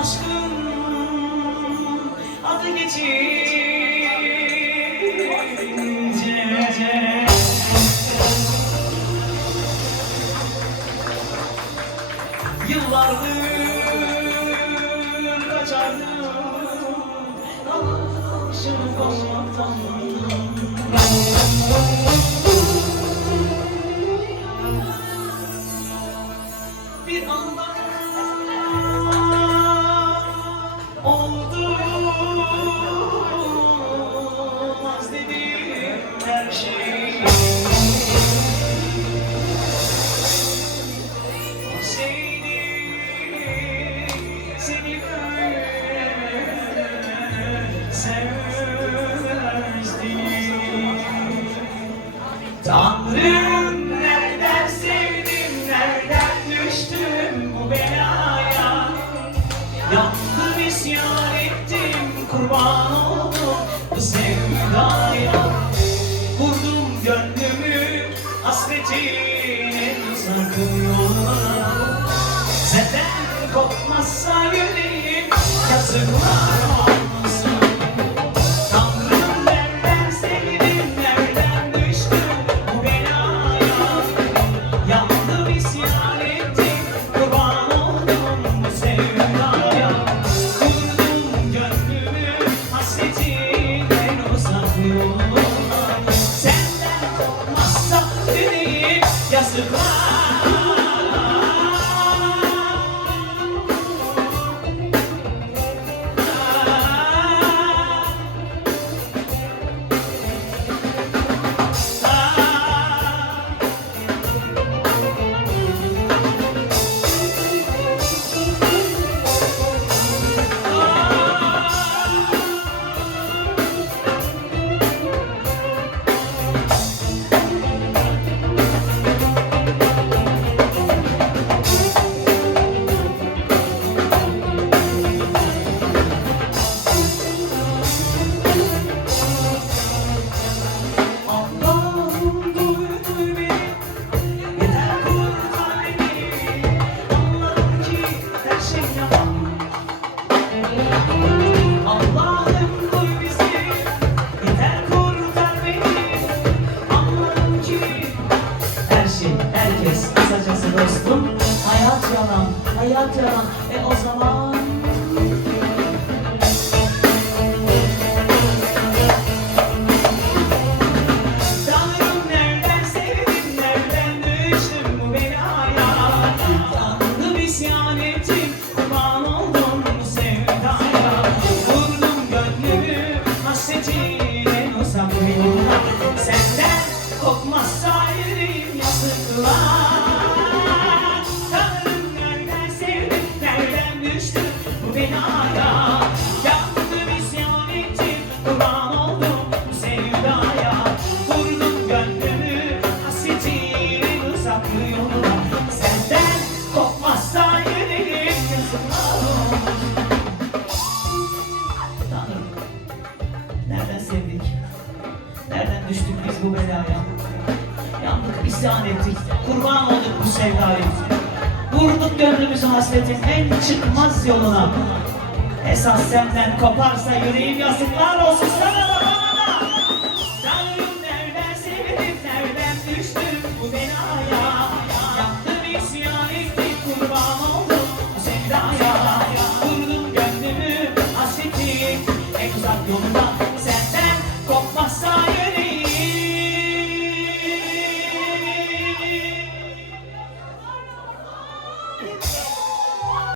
aşkın adı geçince yıllardır kaçardım aşkını bulmaktan. Bir anda oldu vazdedim her şey. Seni sevmezdim. Tanrım, nereden sevdim, nereden düştüm bu belaya? Yandım, isyan ettim, kurban oldum bu sevdaya. Vurdum gönlümü hasretine, uzak yollara. Senden kopmazsa yüreğim, yazıklar olmasın. Tanrım, nereden sevdim, nereden düştüm bu belaya? Yandım, isyan ettim, kurban oldum bu sevdaya. Vurdum gönlümü hasretinden uzak yollara. Senden kopmazsa yüreğim, yazıklar. Dostum, hayat yalan, o zaman Tanrım, nereden sevdim, nereden düştüm bu belaya? Yandım, isyan ettim, kurban oldum bu sevdaya. Vurdum gönlümü hasretine, uzak yollara. Senden kopmazsa yüreğim, yazıklar. Bu belaya yandım, isyan ettim, kurban oldum bu sevdaya. Vurdum gönlümü hasretine, uzak yollara. Senden kopmazsa yüreğim, yazıklar olmasın. Tanrım, nereden sevdik, nereden düştük biz bu belaya? Yandık, isyan ettik, kurban olduk bu sevdaya. Vurduk gönlümüzü hasretin en çıkmaz yoluna. Esas senden koparsa yüreğim, yazıklar olsun sana.